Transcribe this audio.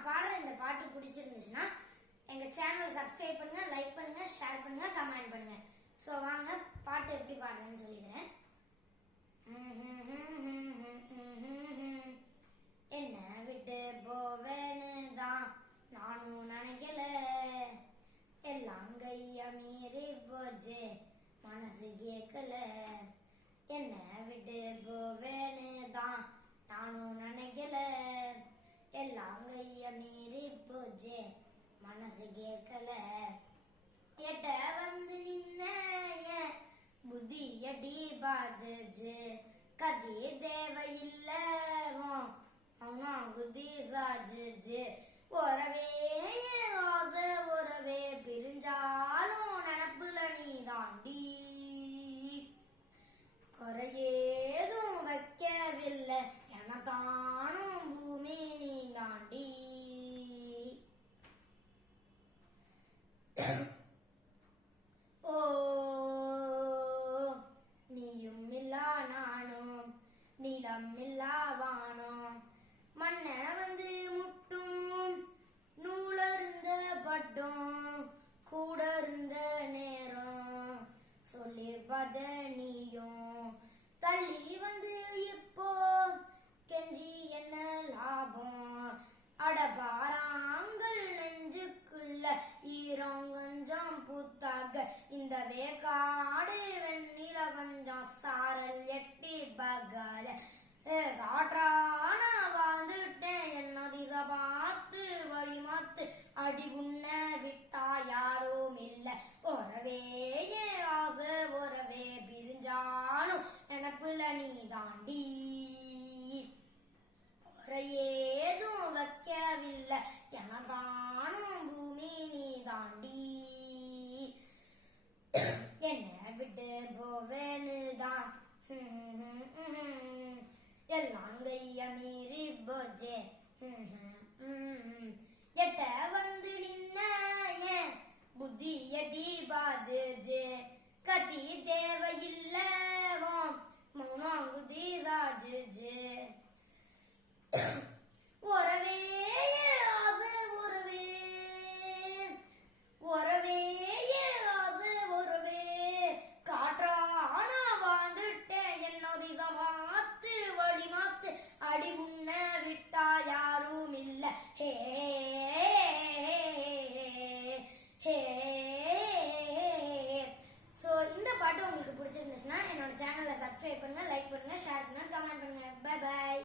நான் பாடுற இந்த பாட்டு பிடிச்சிருந்துச்சுன்னா எங்க சேனலை சப்ஸ்கிரைப் பண்ணுங்க, லைக் பண்ணுங்க, ஷேர் பண்ணுங்க, கமெண்ட் பண்ணுங்க. ஸோ வாங்க பாட்டு எப்படி பாடுறேன்னு சொல்லிக்கிறேன். என்ன விட்டு போவேன்னு தான் நானும் நினைக்கல, எல்லாம் கைய மீறி போச்சு மனசு கேட்கல. என்ன விட்டு போவேன்னு தான் நானும் நினைக்கல, எல்லாம் கைய மீறி போச்சு மனசு கேட்கல. எட்ட வந்து நின்ன புத்தி அடி பாஜு கதி தேவையில்லவோ அவனா குதி சாஜு. உறவே ஆசை உறவே பிரிஞ்சாலும் நினப்புல நீ தாண்டி, குறையேதும் வைக்கவில்லை என தானும் பூமி நீ தாண்டி. ஓ நீயும் இல்லா நானும் நிலம் இல்லா வானும், மண்ண வந்து முட்டும் நூலருந்த பட்டும் கூட இருந்த நேரம் சொல்லி பார்த்த நீயும் தள்ளி வந்து இப்போ கெஞ்சி என்ன லாபம். அடபாராங்கள் நெஞ்சுக்குள்ள ஈரம் கொஞ்சம் பூத்தாக, இந்த வேக்காடு வெண்ணில கொஞ்சம் சாரல் எட்டி பகாத. காற்றான வாழ்ந்துட்டேன் என்ன திசை பார்த்து வழி மாத்து, அடி உன்ன விட்டா யாரும் இல்ல. உறவே ஆசை உறவே பிரிஞ்சாலும் நினப்புல நீ தாண்டி, ஏதும் வைக்கவில்லை எனதானும் பூமி நீ தாண்டி. என்ன விட்டு போவேன்னு தான் எல்லாம் கைய மீறி போச்சே. எட்ட வந்து நின்ன புத்தி அடி பாதுஜே கதி தேவையில்ல